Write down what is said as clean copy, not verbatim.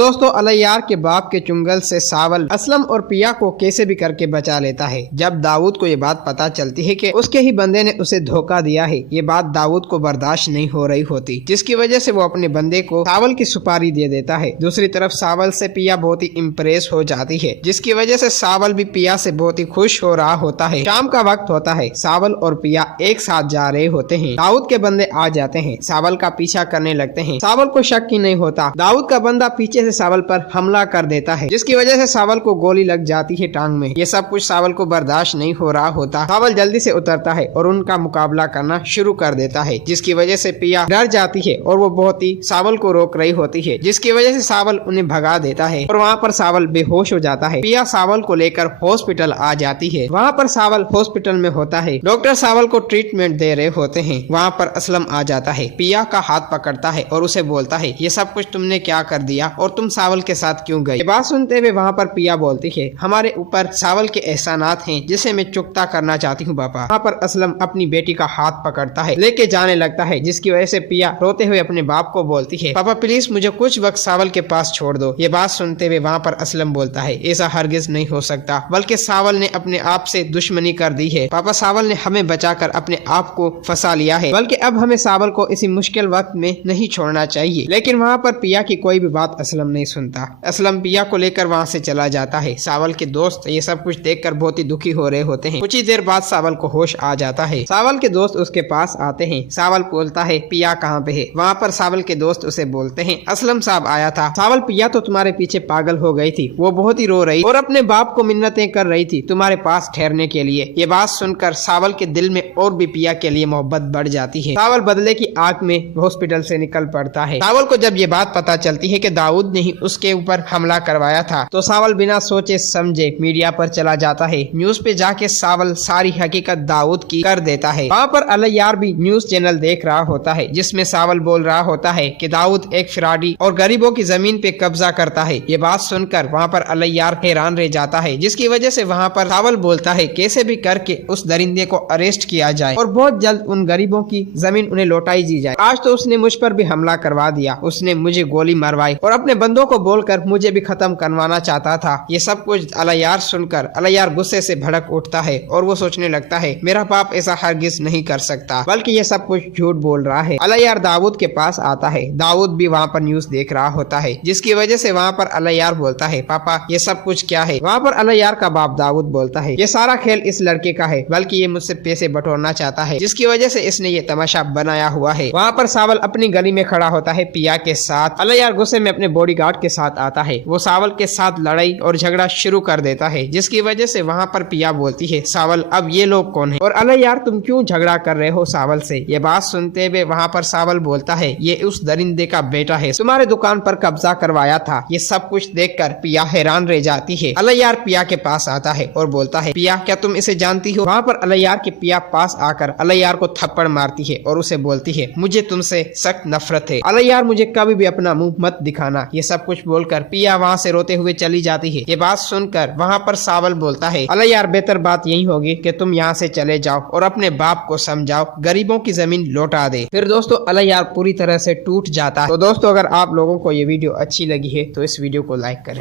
दोस्तों अलैयार के बाप के चुंगल से सावल असलम और पिया को कैसे भी करके बचा लेता है। जब दाऊद को ये बात पता चलती है कि उसके ही बंदे ने उसे धोखा दिया है, ये बात दाऊद को बर्दाश्त नहीं हो रही होती, जिसकी वजह से वो अपने बंदे को सावल की सुपारी दे देता है। दूसरी तरफ सावल से पिया बहुत ही इम्प्रेस हो जाती है, जिसकी वजह से सावल भी पिया से बहुत ही खुश हो रहा होता है। शाम का वक्त होता है, सावल और पिया एक साथ जा रहे होते हैं। दाऊद के बंदे आ जाते हैं, सावल का पीछा करने लगते हैं। सावल को शक ही नहीं होता, दाऊद का बंदा पीछे से सावल पर हमला कर देता है, जिसकी वजह से सावल को गोली लग जाती है टांग में। ये सब कुछ सावल को बर्दाश्त नहीं हो रहा होता। सावल जल्दी से उतरता है और उनका मुकाबला करना शुरू कर देता है, जिसकी वजह से पिया डर जाती है और वो बहुत ही सावल को रोक रही होती है, जिसकी वजह से सावल उन्हें भगा देता है और वहाँ पर सावल बेहोश हो जाता है। पिया सावल को लेकर हॉस्पिटल आ जाती है। वहाँ पर सावल हॉस्पिटल में होता है, डॉक्टर सावल को ट्रीटमेंट दे रहे होते हैं। वहाँ पर असलम आ जाता है, पिया का हाथ पकड़ता है और उसे बोलता है ये सब कुछ तुमने क्या कर दिया और तुम सावल के साथ क्यों गए। ये बात सुनते हुए वहाँ पर पिया बोलती है हमारे ऊपर सावल के एहसानात हैं जिसे मैं चुकता करना चाहती हूँ पापा। वहाँ पर असलम अपनी बेटी का हाथ पकड़ता है, लेके जाने लगता है, जिसकी वजह से पिया रोते हुए अपने बाप को बोलती है पापा प्लीज मुझे कुछ वक्त सावल के पास छोड़ दो। ये बात सुनते हुए वहाँ पर असलम बोलता है ऐसा हरगिज नहीं हो सकता, बल्कि सावल ने अपने आप से दुश्मनी कर दी है पापा। सावल ने हमें बचाकर अपने आप को फंसा लिया है, बल्कि अब हमें सावल को इसी मुश्किल वक्त में नहीं छोड़ना चाहिए। लेकिन वहाँ पर पिया की कोई भी बात असलम नहीं सुनता। असलम पिया को लेकर वहाँ से चला जाता है। सावल के दोस्त ये सब कुछ देखकर बहुत ही दुखी हो रहे होते हैं। कुछ ही देर बाद सावल को होश आ जाता है। सावल के दोस्त उसके पास आते हैं। सावल बोलता है पिया कहाँ पे है। वहाँ पर सावल के दोस्त उसे बोलते हैं असलम साहब आया था। सावल पिया तो तुम्हारे पीछे पागल हो गई थी, वो बहुत ही रो रही और अपने बाप को मिन्नतें कर रही थी तुम्हारे पास ठहरने के लिए। ये बात सुनकर सावल के दिल में और भी पिया के लिए मोहब्बत बढ़ जाती है। सावल बदले की आग में हॉस्पिटल से निकल पड़ता है। सावल को जब ये बात पता चलती है कि दाऊद ने ही उसके ऊपर हमला करवाया था, तो सावल बिना सोचे समझे मीडिया पर चला जाता है। न्यूज पे जाके सावल सारी हकीकत दाऊद की कर देता है। वहाँ पर अलैयार भी न्यूज चैनल देख रहा होता है, जिसमें सावल बोल रहा होता है कि दाऊद एक फिराडी और गरीबों की जमीन पे कब्जा करता है। ये बात सुनकर वहाँ पर अलैयार हैरान रह जाता है, जिसकी वजह से वहाँ पर सावल बोलता है कैसे भी करके उस दरिंदे को अरेस्ट किया जाए और बहुत जल्द उन गरीबों की जमीन उन्हें लौटाई दी जाए। आज तो उसने मुझ पर भी हमला करवा दिया, उसने मुझे गोली मरवाई और अपने बंदों को बोलकर मुझे भी खत्म करवाना चाहता था। ये सब कुछ अलैयार सुनकर अलैयार गुस्से से भड़क उठता है और वो सोचने लगता है मेरा बाप ऐसा हरगिज नहीं कर सकता, बल्कि ये सब कुछ झूठ बोल रहा है। अलैयार दाऊद के पास आता है। दाऊद भी वहाँ पर न्यूज देख रहा होता है, जिसकी वजह से वहाँ पर अलैयार बोलता है पापा ये सब कुछ क्या है। वहाँ पर अलैयार का बाप दाऊद बोलता है ये सारा खेल इस लड़के का है, बल्कि ये मुझसे पैसे बटोरना चाहता है, जिसकी वजह से इसने ये तमाशा बनाया हुआ है। वहाँ पर सावल अपनी गली में खड़ा होता है पिया के साथ। अलैयार गुस्से में अपने बॉडीगार्ड के साथ आता है। वो सावल के साथ लड़ाई और झगड़ा शुरू कर देता है, जिसकी वजह से वहाँ पर पिया बोलती है सावल अब ये लोग कौन है और अलैयार तुम क्यों झगड़ा कर रहे हो सावल से। ये बात सुनते हुए वहाँ पर सावल बोलता है ये उस दरिंदे का बेटा है, तुम्हारे दुकान पर कब्जा करवाया था। ये सब कुछ देखकर पिया हैरान रह जाती है। अलैयार पिया के पास आता है और बोलता है पिया क्या तुम इसे जानती हो। वहाँ पर अलैयार के पिया पास आकर अलैयार को थप्पड़ मारती है और उसे बोलती है मुझे तुमसे सख्त नफरत है, अलैयार मुझे कभी भी अपना मुंह मत दिखाना। ये सब कुछ बोलकर पिया वहाँ से रोते हुए चली जाती है। ये बात सुनकर वहाँ पर सावल बोलता है अलैयार बेहतर बात यही होगी कि तुम यहाँ से चले जाओ और अपने बाप को समझाओ गरीबों की जमीन लौटा दे। फिर दोस्तों अलैयार पूरी तरह से टूट जाता है। तो दोस्तों अगर आप लोगों को ये वीडियो अच्छी लगी है तो इस वीडियो को लाइक करें।